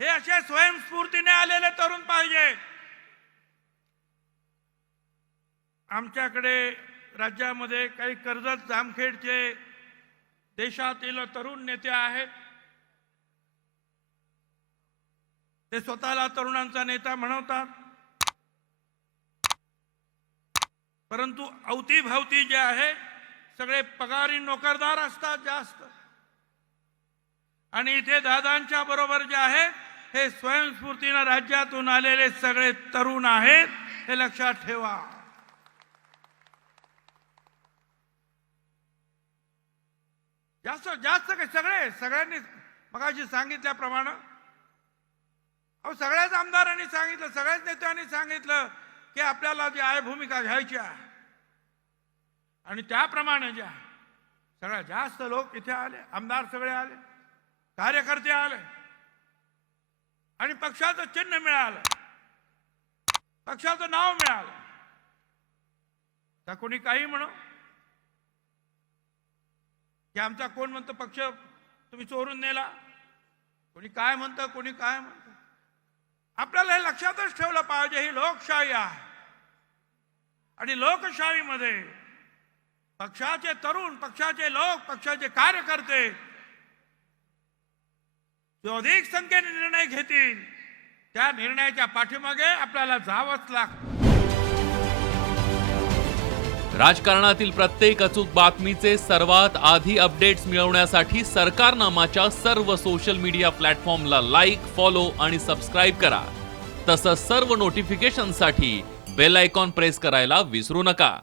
हे असे स्वयंस्फूर्तीने आलेले तरुण पाहिजे. आमच्याकडे राज्यामध्ये काही कर्जत जामखेडचे देशातील तरुण नेते आहेत. ते स्वतःला तरुणांचा नेता म्हणवतात. परंतु अवतीभवती जे आहे सगळे पगारी नोकरदार असतात जास्त. आणि इथे दादांच्या बरोबर जे आहे हे स्वयंस्फूर्तीनं राज्यातून आलेले सगळे तरुण आहेत हे लक्षात ठेवा. जास्त जास्त काय सगळे सगळ्यांनी मगाशी सांगितल्याप्रमाणे. अहो सगळ्याच आमदारांनी सांगितलं सगळ्याच नेत्यांनी सांगितलं की आपल्याला जी आहे भूमिका घ्यायची आहे आणि त्याप्रमाणे ज्या सगळ्या जास्त लोक इथे आले आमदार सगळे आले कार्यकर्ते आले. आणि पक्षाचं चिन्ह मिळालं. पक्षाचं नाव मिळालं. का कोणी काही म्हणो? की आमचा कोण म्हणतो पक्ष तुम्ही चोरून नेला? कोणी काय म्हणतं कोणी काय म्हणतं? आपल्याला हे लक्षातच ठेवलं पाहिजे ही लोकशाही आहे. आणि लोकशाहीमध्ये पक्षाचे तरुण पक्षाचे लोक पक्षाचे कार्यकर्ते जो अधिक संख्येने निर्णय घेतील. त्या निर्णयाच्या पाठीमागे आपल्याला जावंच लागतं. राजकारणातील प्रत्येक अचूक बातमीचे सर्वात आधी अपडेट्स मिळवण्यासाठी सरकारनामाच्या सर्व सोशल मीडिया प्लॅटफॉर्मला लाईक फॉलो आणि सबस्क्राईब करा. तसंच सर्व नोटिफिकेशनसाठी बेल आयकॉन प्रेस करायला विसरू नका.